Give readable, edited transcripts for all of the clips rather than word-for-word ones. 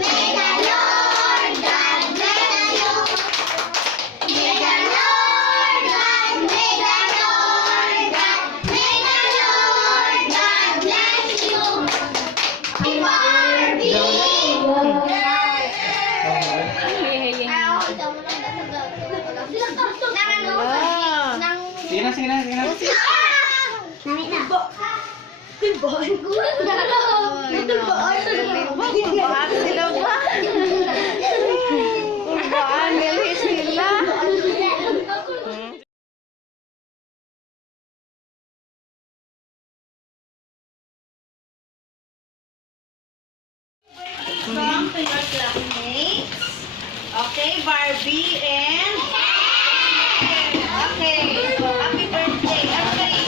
May the Lord God bless you. May the Lord God, may the Lord God, may the Lord God bless you. Barbie! Sige na, sige na, sige na. Kumbaan sila ba? Kumbaan nila sila. From to your classmates. Okay, Barbie and... Okay, happy birthday, everybody.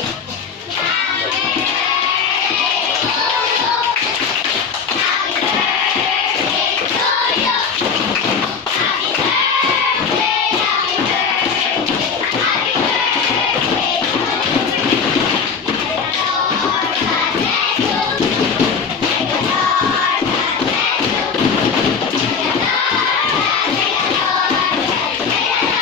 May the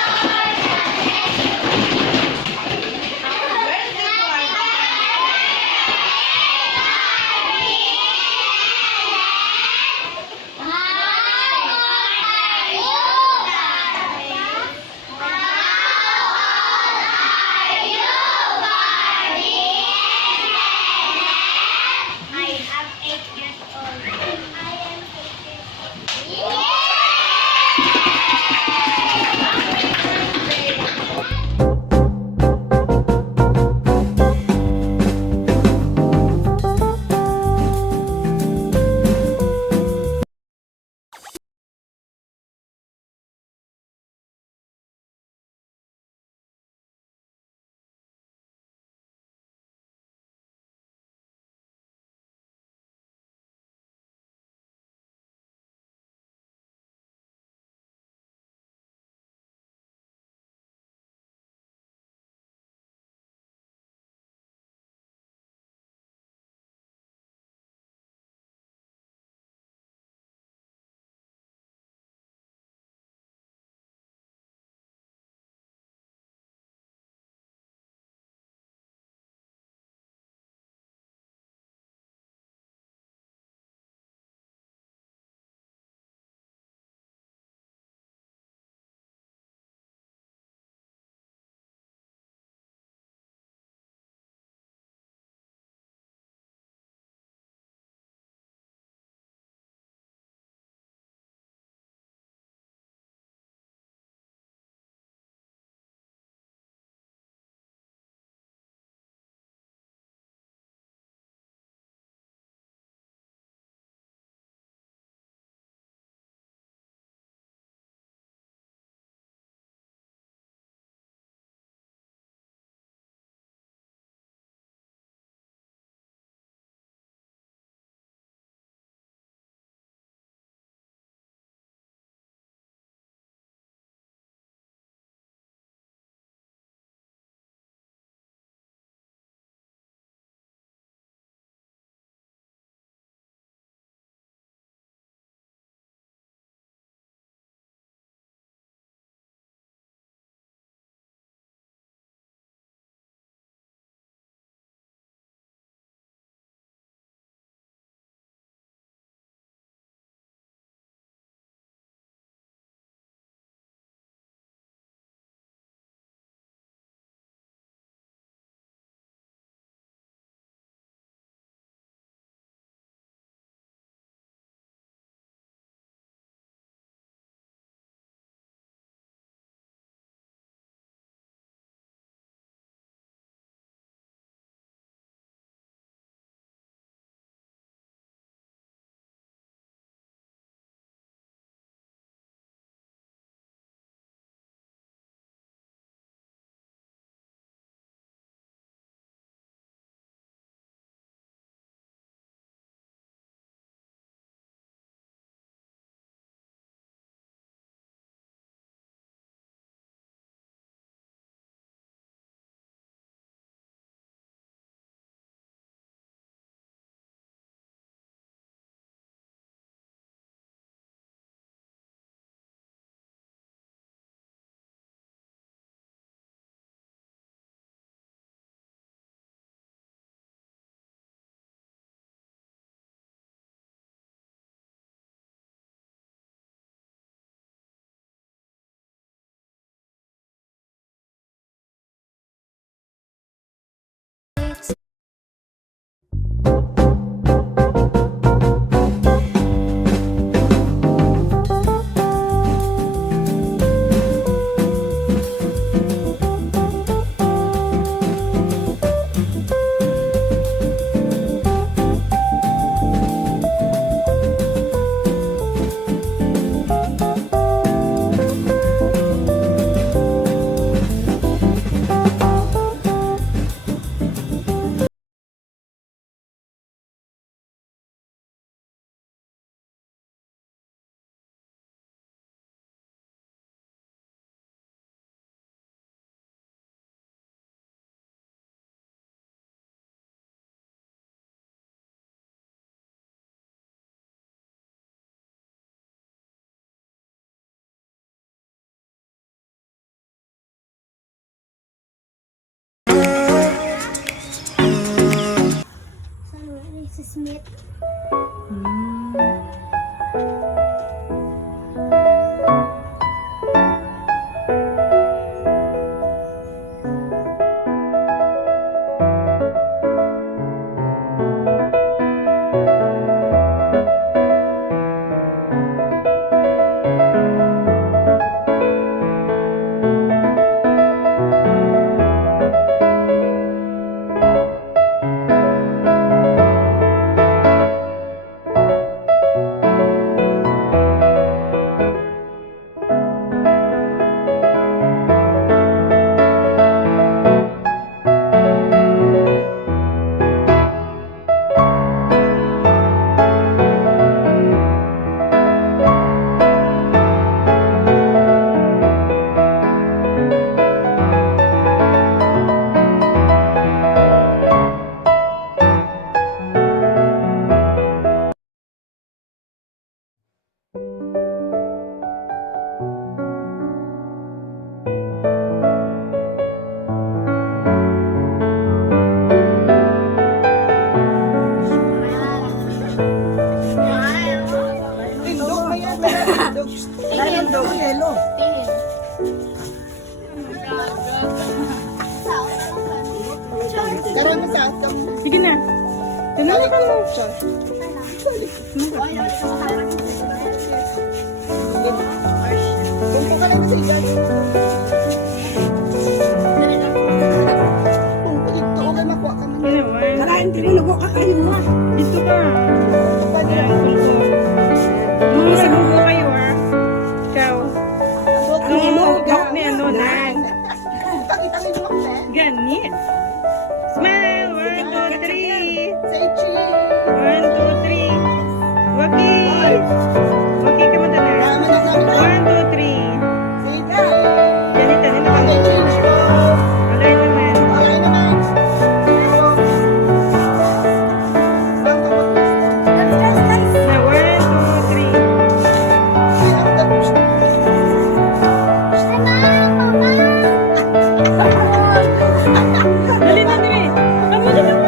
Si Smith. Tindog na yan. Tindog. Tindog. Yelo. Karami sa atong. Sige na. Balik ko lang siya. Kumpo ka lang sa iyan. Kumpo dito. Okay, makuha ka man. Karain ka rin. Kakain mo. Dito ka. Ayan, kulko. Magbunggo kayo ha. Ikaw. Hawak ni ano na. Pakita mo yung makta. Ganit. Smile. 1, 2, 3. Say cheese. 1, 2, 3. Wagi. Wagi ka madala. Tama na sa amin. 1, 2, 3. Say cheese. Ganito. Dito ka. Say cheese po. Alay naman. Okay naman. Na 1, 2, 3. Dali na, dali. Amo na naman.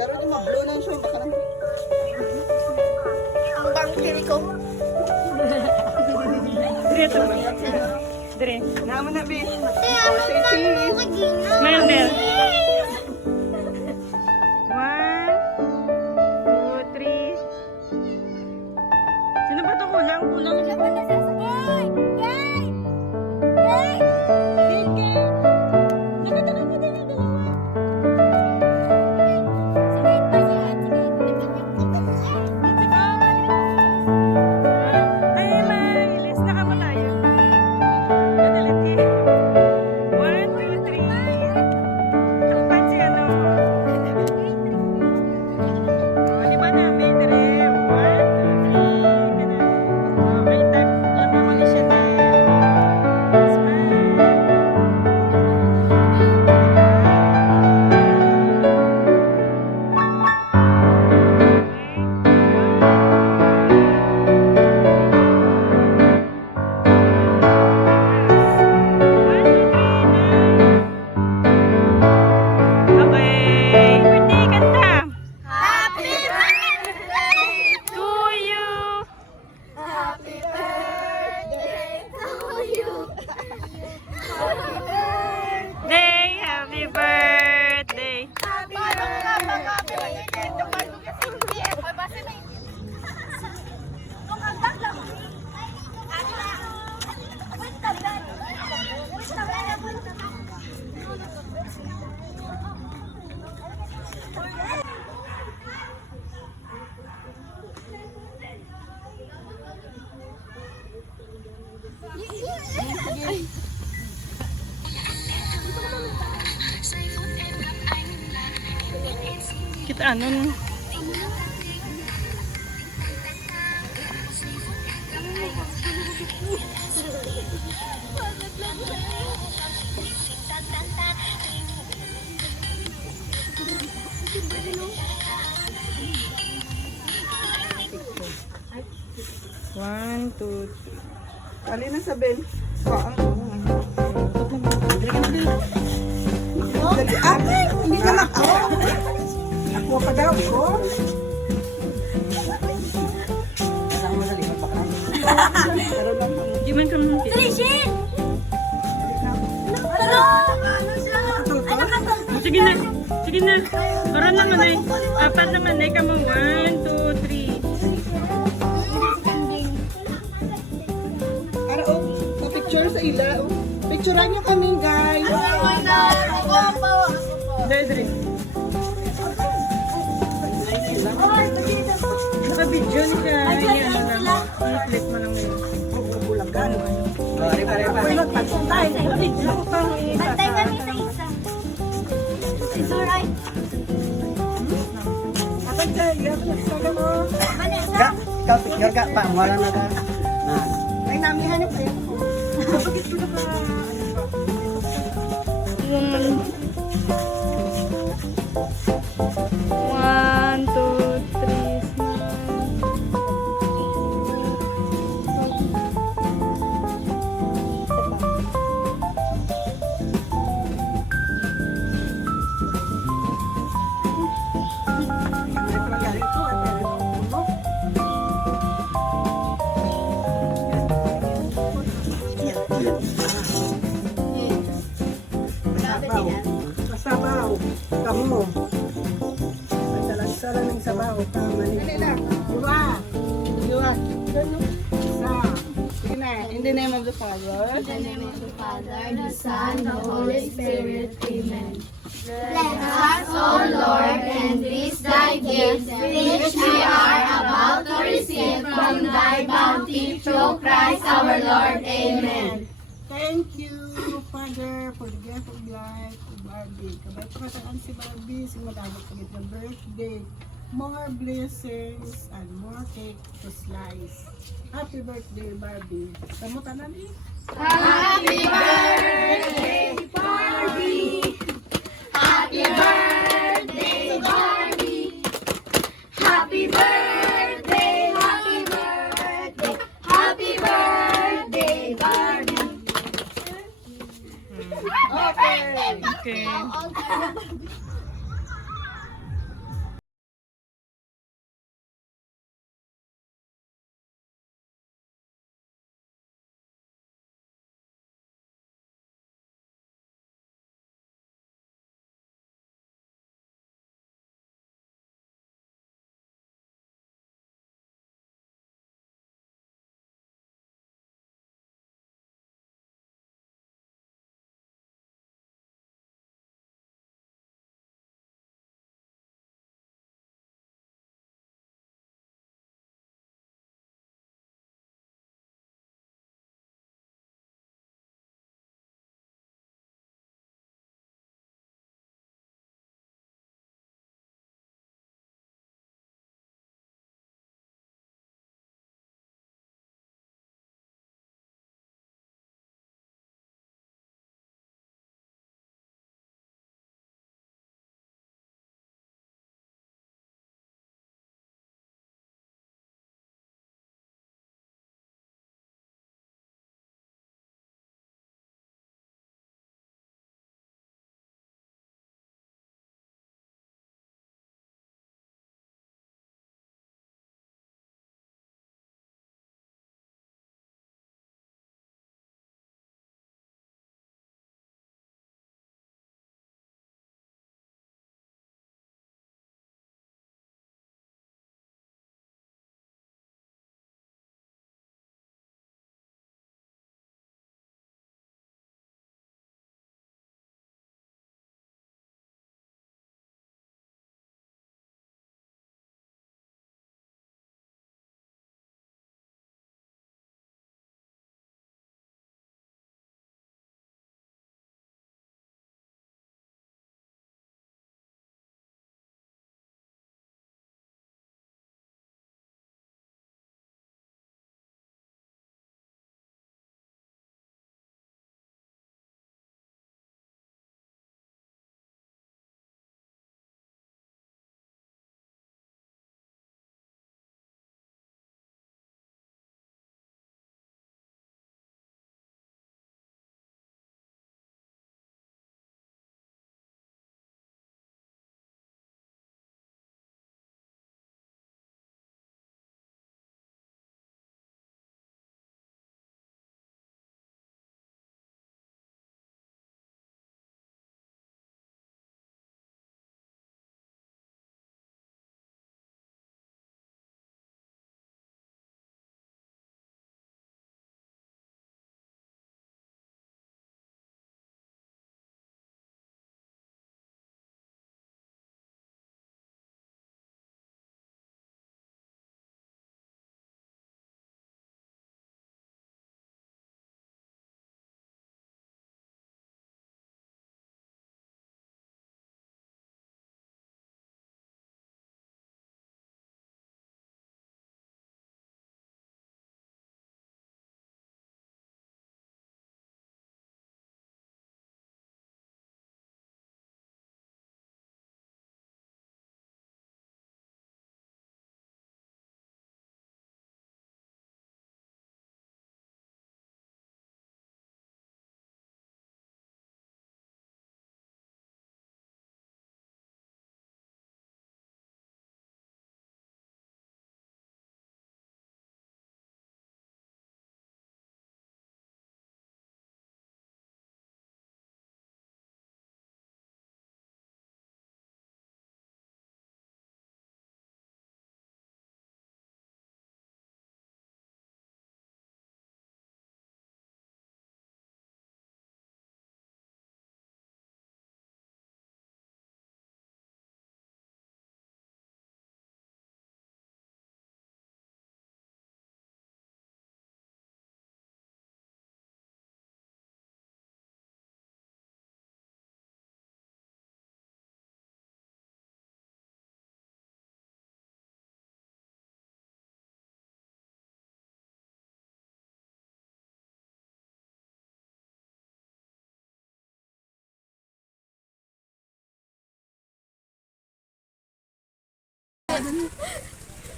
Karoon yung mablo lang siya. Baka lang. Dire to ba? Dire. Naman na, be. Smile, Bel. 1, 2, 3. Sino ba ito? Kulang? Ay, mailis na ka mo tayo. Dadalati. 1, 2, 3. Takpan si ano. O, di ba namin? Dire. 1, 2, 3. Ganun. Okay, takpan mo ko siya na. Smile. Okay, birthday kanta. Happy birthday To you. Happy birthday to you. Happy birthday. Happy birthday. Happy birthday. Kita ano? One, two, three. Kali na sa bell. Dali, ate, hindi ka makawa. Ako pa daw, ko. Di man ka muntik. Sige na. Sige na. Para naman ay. Apat naman ay kamo. One, two, three. Ara, picture sa ila. Picturean niyo kami, guys. Dali, dali. Naka-video ni siya. Ini ano lang. I-click mo lang yun. Bulagan. Bantay kami sa isa. Isuray. Atay, guys. Saga mo. Vanessa. Ikaw, picture ka pa. Wala na ka. Ay, namihan yung kayo. One, two, three, smile. Sabaw. Kamu. Sala ng sabaw. Tama nila. Dua. Dua. Isa. Sige na. In the name of the Father. In the name of the Father, the Son, the Holy Spirit. Amen. Bless us, O Lord, and these thy gifts, which we are about to receive from thy bounty through Christ our Lord. Amen. Thank you, Father, for the gift of life to Barbie. Kabay pakataan si Barbie, si madagot pagit na birthday. More blessings and more cake to slice. Happy birthday, Barbie. Kamutan na ni? Happy birthday, Barbie! Happy birthday, Barbie! Happy birthday, happy birthday, happy birthday, Barbie! Okay. Okay.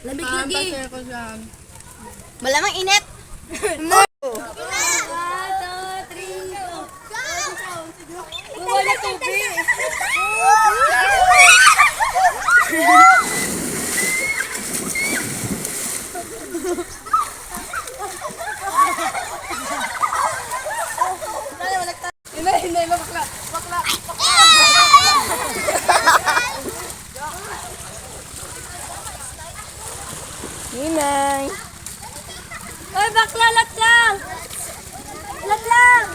Labig lagi. Malamang init. No. 1, 2, 3, go. Wala tubig. Hindi, bakla. Ninay. Oy, bakla, lat lang. Lat lang.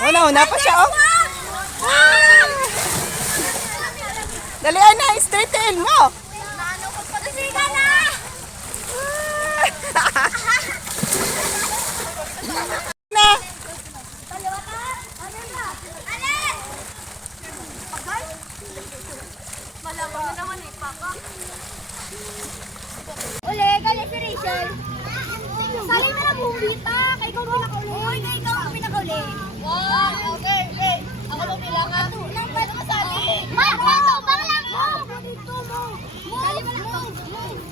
Oh, nauna pa siya, oh. Dalian na, straight tail mo. Sige na. Na. Uli, gali si Rachel. Sali mo na bumita. Kaya ikaw pinakauli. Oo, ikaw ang pinakauli. Wow, okay. Ako mo bilangan. Nang pwede masali. Dito, banglang mo. Dito mo. Sali mo lang.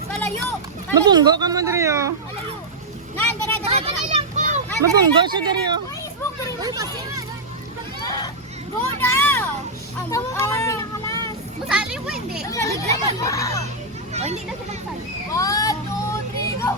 Palayo. Mabunggo ka mo, Dre, oh. Palayo. Nan, dara lang po. Mabunggo siya, Dre, oh. Facebook, dara mo. Go now. Tama ka pinakalas. Masali mo hindi. Naglaban mo. O, hindi na sila masali. 1, 2, 3, go.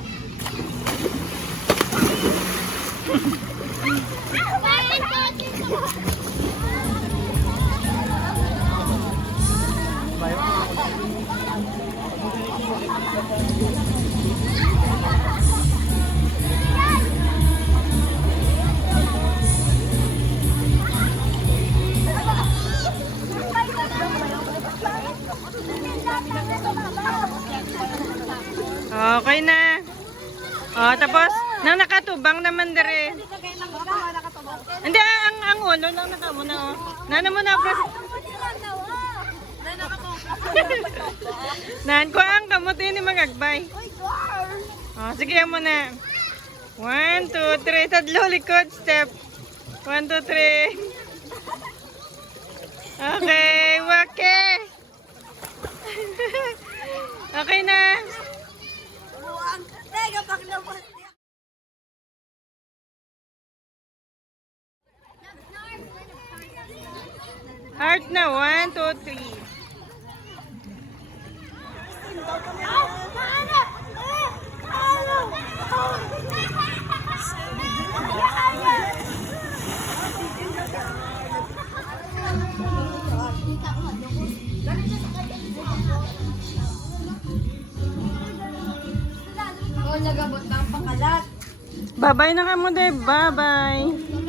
Okay na. Oh, tapos, nang nakatubang naman, Dre. Hindi, ang ulo lang nakamuna, oh. Nana mo na, bro. Nan ko ang kamot ni magagbay. Oh, sige mo na. 1, 2, 3, tadlo likod step. 1, 2, 3. Okay, wake. Okay na. Heart na. 1, 2, 3. Oh, nagabot na ang pakalat. Bye-bye na kamo, Dre. Bye-bye.